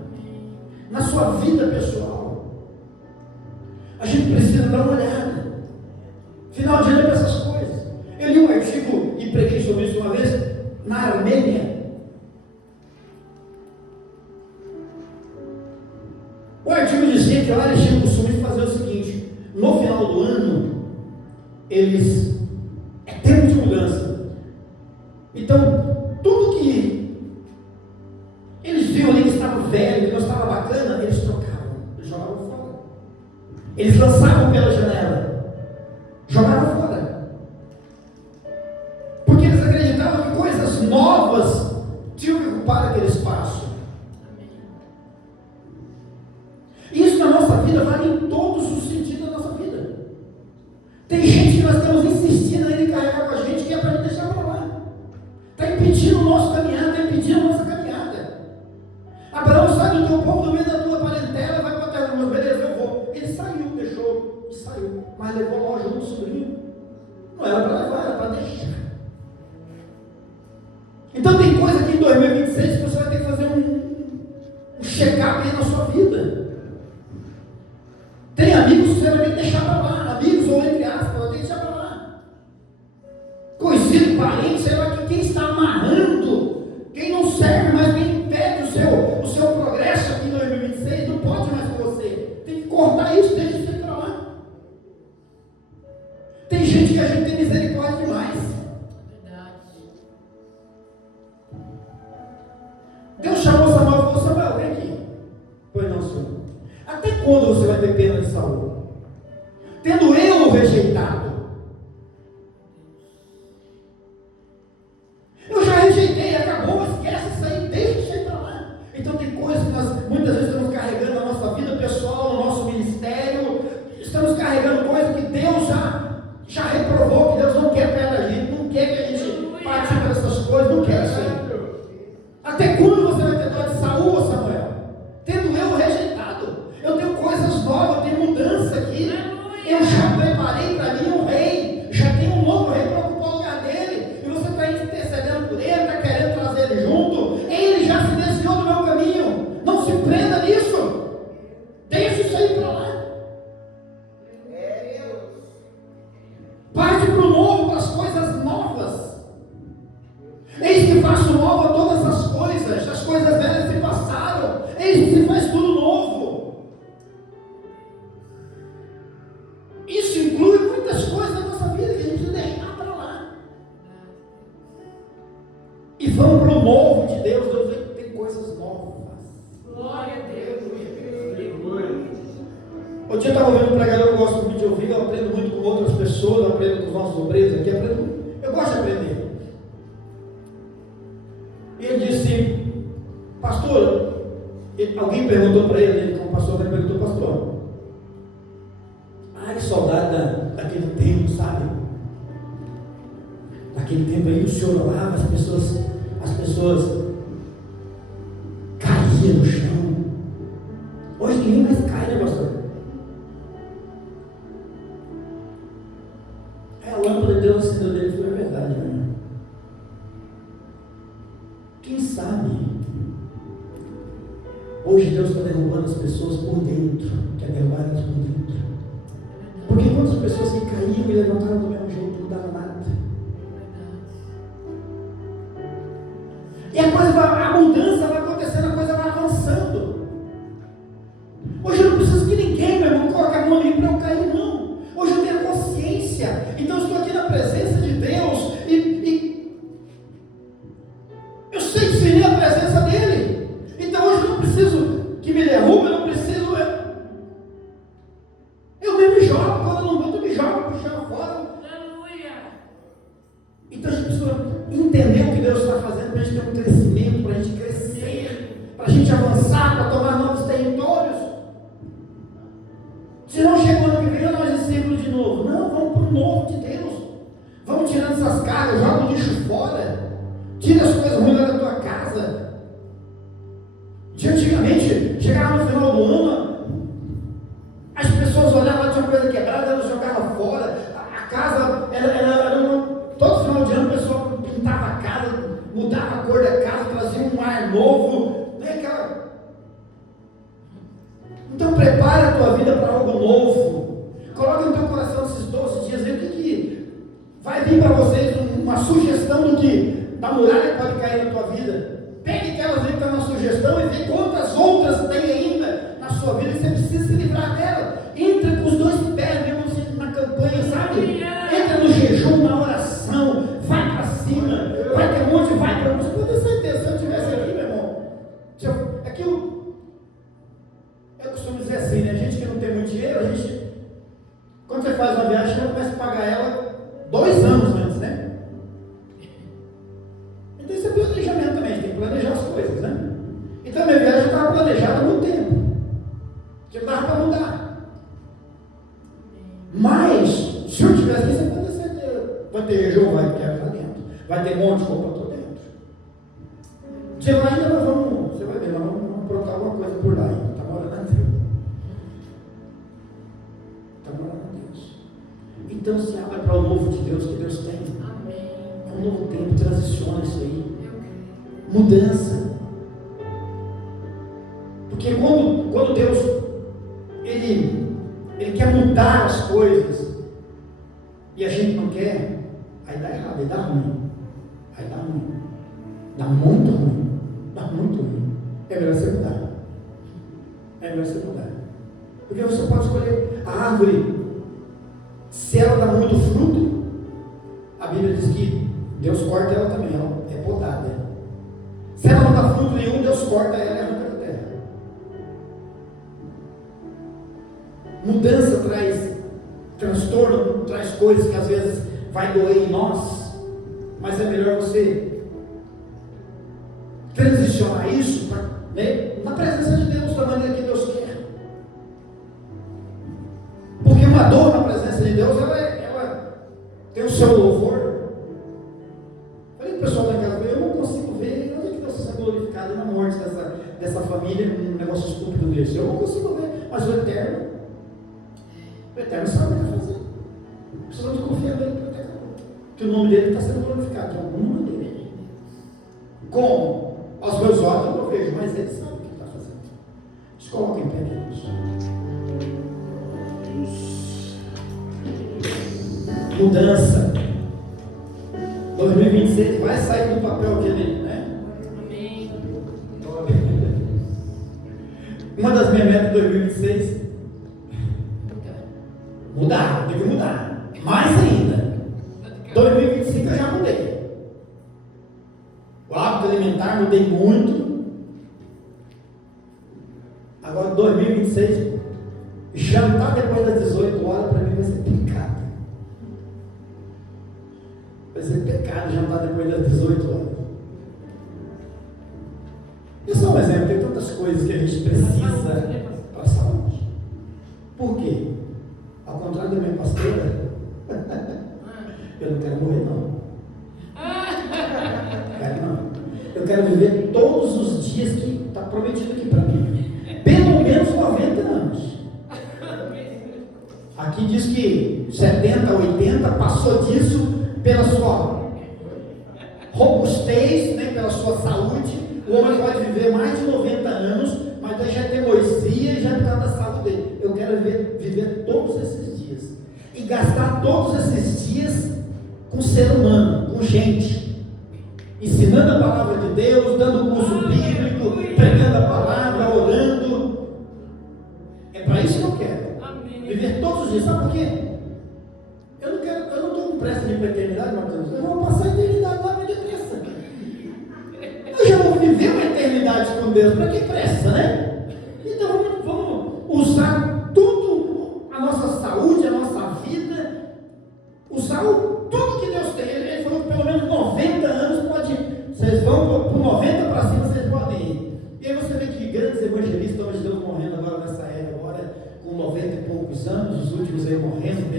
na sua vida pessoal, a gente precisa dar uma olhada. Final de ano para essas coisas. Eu li um artigo e preguei sobre isso uma vez, na Armênia. O artigo dizia que lá eles tinham o costume de fazer o seguinte: no final do ano, é tempo de mudança. Então, tudo que eles viam ali que estava velho, que não estava bacana, eles trocavam, eles jogavam fora. Eles lançavam pela janela, jogavam fora. Porque eles acreditavam que coisas novas tinham que ocupar aquele espaço. Isso na nossa vida vale em todos os sentidos da nossa vida. Tem gente que nós estamos insistindo em carregar com a gente, que é para deixar para lá. Está impedindo o nosso caminhar, está impedindo a nossa caminhada. Abraão sai do teu povo, do meio da tua parentela, vai para a terra, mas beleza, eu vou. Ele saiu, deixou e saiu, mas levou lá junto o sobrinho. Não era para levar, era para deixar. Então tem coisa que em 2026 você vai ter que fazer um check-up aí na sua vida. Tem amigos que você vai ter que deixar para lá, amigos ou entre aspas, vai ter que deixar para lá. Conhecido, parente, sei lá, que quem está amarrando, quem não serve mais, quem impede o seu progresso aqui em 2026, não pode mais com você. Tem que cortar isso, deixa isso para lá. Tem gente que a gente tem misericórdia demais. Deus chamou Samuel e falou: Samuel, vem aqui. Pois não, Senhor. Até quando você vai ter pena de Saul? Tendo eu o rejeitado. Eu já rejeitei, acabou, esquece isso aí, deixa isso aí para lá. Então tem coisas que nós muitas vezes estamos carregando na nossa vida pessoal, no nosso ministério, estamos carregando coisas que Deus já reprovou, que Deus não quer perto da gente, não quer que a gente participe dessas coisas, não quer isso aí. Até quando você vai ter dó de Saul, Samuel? Tendo eu rejeitado. Eu tenho coisas novas, eu tenho mudança aqui. Eu já preparei para mim um rei. Já tenho um novo rei para ocupar o lugar dele. E você está intercedendo por ele, está querendo trazer ele junto. Ele já se desviou do meu caminho. Não se prenda nisso. Deixa isso aí para lá. Parte para o novo, para as coisas novas. Eis que faço nova todas as coisas velhas se passaram, eis que se faz tudo novo. Isso inclui muitas coisas na nossa vida que a gente precisa deixar para lá. E vamos para o novo de Deus. Deus tem coisas novas. Glória a Deus. Outro dia eu estava ouvindo um pregador que eu gosto muito de ouvir, eu aprendo muito com outras pessoas, eu aprendo com os nossos obreiros aqui, eu gosto de aprender. E ele disse: pastor, alguém perguntou para ele como pastor, ele perguntou: pastor, ai, que saudade daquele tempo, sabe? Naquele tempo aí o senhor orava, as pessoas caíam no chão. Hoje ninguém mais cai, né, pastor? A lâmpada de Deus acendeu dele, foi a verdade, né? Quem sabe hoje Deus está derrubando as pessoas por dentro, quer derrubar elas por dentro. Porque quantas pessoas que caíam e levantaram do mesmo jeito, não dava nada. E a mudança vai acontecendo, a coisa vai avançando. Hoje eu não preciso que ninguém, meu irmão, coloque a mão ali para eu cair, não. Hoje eu tenho consciência. Então eu estou aqui na presença de Deus e eu sei que seria a presença dele. Então hoje eu não preciso que me derrube, eu não preciso. Eu mesmo me jogo, quando eu não vou, eu me jogo para o chão fora. Aleluia. Então a gente precisa entender o que Deus está fazendo para a gente ter um crescimento, para a gente crescer, para a gente avançar, para tomar novos territórios. Se não chegou no que vem, nós discípulos de novo. Não, vamos para o novo de Deus. Vamos tirando essas cargas, joga o lixo fora. Tira as coisas ruins da tua casa. Antigamente, chegava no final do ano, as pessoas olhavam, tinha coisa quebrada, elas jogavam fora. A casa, todo final de ano, o pessoal pintava a casa, mudava a cor da casa, trazia um ar novo. Então prepare a tua vida para algo novo. Coloque no teu coração esses 12 dias, vê o que vai vai vir para vocês uma sugestão da muralha que pode cair na tua vida. Pegue aquelas ali que estão na sugestão e vê quantas outras tem ainda na sua vida e você precisa se livrar dela. Entra com os dois pés mesmo na campanha, sabe? Entra no jejum, na oração, vai para cima, vai ter um monte, vai para onde. Você pode ter certeza, se eu estivesse aqui, meu irmão, aquilo, eu costumo dizer assim, né? A gente que não tem muito dinheiro, quando você faz uma viagem, você começa a pagar ela 2 anos antes, né? Então isso é planejamento também, a gente tem que planejar as coisas, né? Então a minha viagem estava planejada há muito tempo, já estava para mudar. Mas, se eu tivesse aqui, você pode ter certeza, vai ter jejum, vai ter lá dentro, vai ter um monte de roupa toda dentro. De lá ainda nós vamos, você vai ver, nós vamos aprontar alguma coisa por lá ainda, está morando a Deus. Está morando a Deus. Então se abra para o novo de Deus que Deus tem. É um novo tempo, transiciona isso aí. Mudança. Porque quando Deus Ele quer mudar as coisas e a gente não quer, aí dá errado, aí dá ruim. Aí dá ruim. Dá muito ruim. Dá muito ruim. É melhor você mudar. É melhor você mudar. Porque você pode escolher a árvore, se ela dá muito fruto, a Bíblia diz que Deus corta ela também, ela é podada. Se ela não dá fruto nenhum, Deus corta ela e arranca da terra. Mudança traz transtorno, traz coisas que às vezes vai doer em nós, mas é melhor você transicionar isso na presença de Deus, da maneira que Deus quer. Porque uma dor na presença de Deus, ela tem o seu louvor. Falei para o pessoal da casa, eu não consigo ver onde é que Deus está glorificado na morte dessa família, um negócio estúpido desse. Eu não consigo ver, mas o Eterno sabe o que está fazendo. Precisamos confiar nele para até que o nome dele está sendo glorificado de alguma maneira. Como? Aos meus olhos eu não vejo, mas ele sabe o que está fazendo. Se coloca em pé, Deus. Mudança. 2026 vai sair do papel aquele, né? Amém. Uma das minhas metas de 2026 mudar, tem que mudar. Mais ainda. 2025 eu já mudei. O hábito alimentar mudei muito. Agora 2026, jantar depois das 18 horas para mim vai ser pecado. Vai ser pecado jantar depois das 18 horas. E só um exemplo, tem tantas coisas que a gente precisa para a saúde. Por quê? Ao contrário da minha pastora, eu não quero morrer não. Quero não. Eu quero viver todos os dias que está prometido aqui para mim. Pelo menos 90 anos. Aqui diz que 70, 80, passou disso pela sua robustez, né, pela sua saúde. O homem pode viver mais de 90 anos, mas daí já é teimosia, já é por causa da saúde dele. Eu quero viver todos esses dias e gastar todos esses dias com ser humano, com gente, ensinando a palavra de Deus, dando curso bíblico, pregando a palavra, orando. É para isso que eu quero. Viver todos os dias. Sabe por quê? Eu não estou com pressa de ir para a eternidade, Mateus. Eu vou passar a eternidade lá, para que pressa? Eu já vou viver uma eternidade com Deus, para que pressa, né? Então vamos usar tudo, a nossa saúde, a nossa vida, usar tudo que Deus tem. Ele falou que pelo menos 90 anos pode, vocês vão por 90 para cima, vocês podem ir. E aí você vê que grandes evangelistas hoje estão morrendo agora nessa era, agora com 90 e poucos anos, os últimos aí morrendo.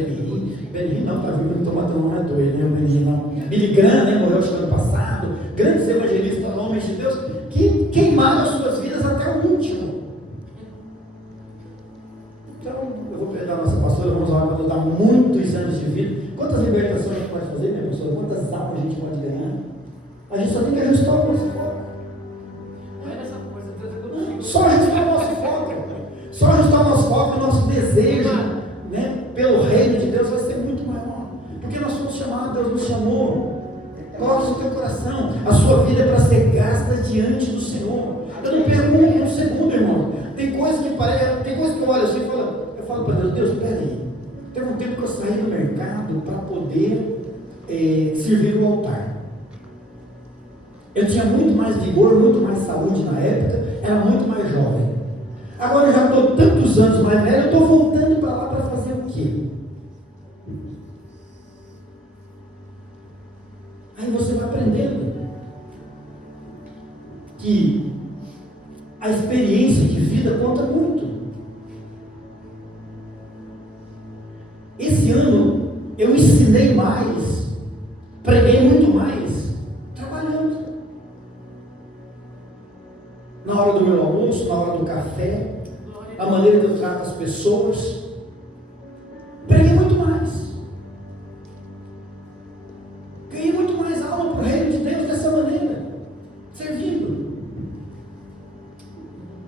Benihim não, está vivo, não estou matando, não é doido, né? O Benihim não. Billy Graham, né? Morreu acho que ano passado. Grandes evangelistas, homens de Deus, que queimaram as suas vidas até o último. Então, eu vou pedir a nossa pastora, vamos orar para dar muitos anos de vida. Quantas libertações a gente pode fazer, minha pastora? Quantas almas a gente pode ganhar? A gente só tem que ajustar o nosso foco. Só ajustar o nosso foco. Só ajustar o nosso foco, o nosso desejo, né, pelo reino de Deus vai ser muito maior. Porque nós somos chamados, Deus nos Coloque no teu coração. A sua vida é para ser gasta diante do Senhor. Eu não pergunto um segundo, irmão. Tem coisa que eu olho assim e eu falo para Deus, peraí. Teve um tempo que eu saí do mercado para poder servir o altar. Eu tinha muito mais vigor, muito mais saúde na época, era muito mais jovem. Agora eu já estou tantos anos mais velho, eu estou voltando para lá para fazer o quê? Aí você vai aprendendo que a experiência de vida conta muito. Esse ano eu ensinei mais, preguei muito mais, trabalhando. Na hora do meu almoço, na hora do café, a maneira que eu trato as pessoas, preguei muito mais. Ganhei muito mais alma para o reino de Deus dessa maneira, servindo.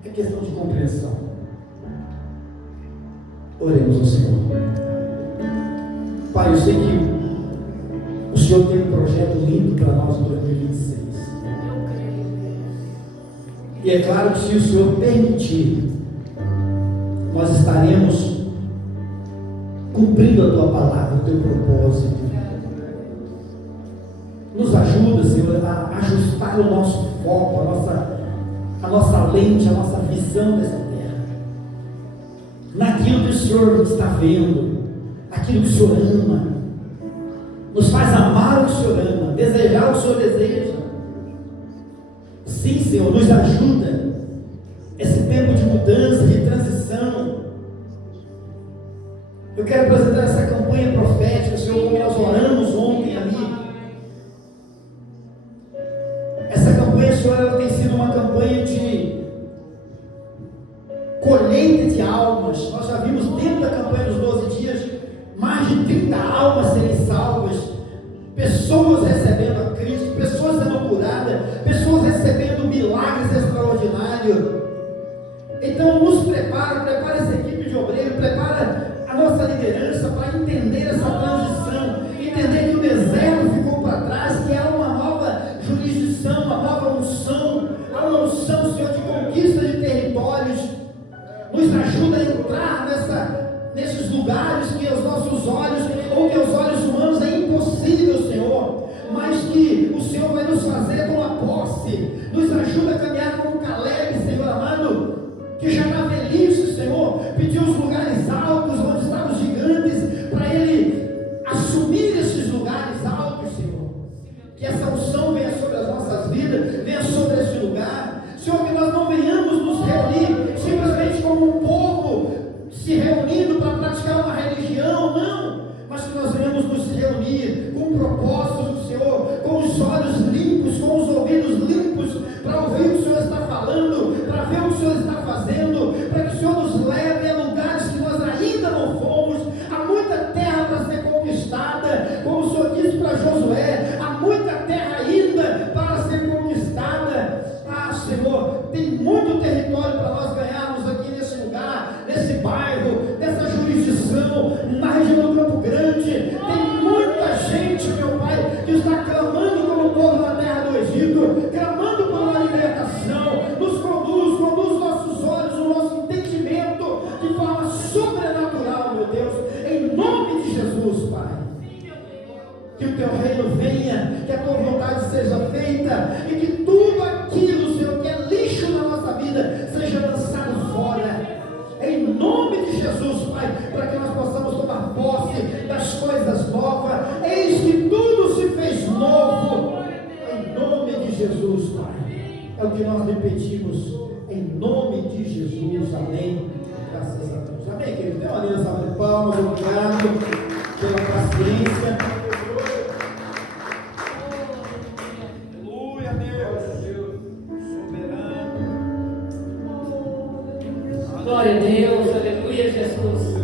É questão de compreensão. Oremos ao Senhor. Pai, eu sei que o Senhor tem um projeto lindo para nós em 2026. E é claro que se o Senhor permitir, nós estaremos cumprindo a Tua palavra, o Teu propósito. Nos ajuda, Senhor, a ajustar o nosso foco, a nossa lente, a nossa visão dessa terra. Naquilo que o Senhor está vendo, aquilo que o Senhor ama. Nos faz amar o que o Senhor ama, desejar o que o Senhor deseja. Sim, Senhor, nos ajuda. Esse tempo de mudança, de transição. Eu quero apresentar essa campanha profética, Senhor, como nós oramos ontem ali. Essa campanha, Senhor, ela tem sido uma campanha de colheita de almas. Nós já vimos dentro da campanha dos 12 dias, mais de 30 almas serem salvas, pessoas recebendo a Cristo, pessoas sendo curadas, pessoas recebendo milagres extraordinários. Então nos prepara essa equipe de obreiros, prepara a nossa liderança para entender essa transição, entender que o deserto ficou para trás, que há uma nova jurisdição, uma nova unção, há uma unção, Senhor, de conquista de territórios. Nos ajuda a entrar nesses lugares que aos nossos olhos, ou que aos olhos humanos é impossível, Senhor, mas que o Senhor vai nos fazer com a posse. Nos ajuda a caminhar como Caleb, Senhor amado, que já na velhice, Senhor, pediu os lugares altos onde estavam os gigantes, para ele assumir esses lugares altos, Senhor. Que essa unção venha sobre as nossas vidas, venha sobre esse lugar, Senhor, que nós não venhamos nos reunir simplesmente como um povo se reunindo para praticar uma religião, não, mas que nós venhamos nos reunir com o propósito do Senhor, com os olhos limpos, com os ouvidos limpos, para ouvir o que o Senhor está falando, para ver o que o Senhor está fazendo, para que o Senhor nos leve a lugares que nós ainda não fomos. Há muita terra para ser conquistada, como o Senhor disse para Josué, há muita terra ainda para ser conquistada. Ah, Senhor, tem muito território para nós ganharmos aqui nesse lugar, nesse bairro, nessa jurisdição, na região do Campo Grande. Tem muita gente, meu Pai, que está clamando como o povo na terra do Egito, clamando por uma libertação. Nos conduz nossos olhos, o nosso entendimento de forma sobrenatural, meu Deus, em nome de Jesus, Pai. Que o teu reino venha, que a tua vontade seja feita, e que tudo aquilo, Senhor, que é lixo na nossa vida, seja lançado fora, em nome de Jesus, Pai, para que nós possamos tomar posse das coisas novas. Eis que tudo se fez novo, em nome de Jesus, Pai. É o que nós repetimos, em nome de Jesus, amém. Graças a Deus, amém, querido. Dê uma linda salva de palmas, obrigado pela paciência. Glória a Deus, aleluia, Jesus.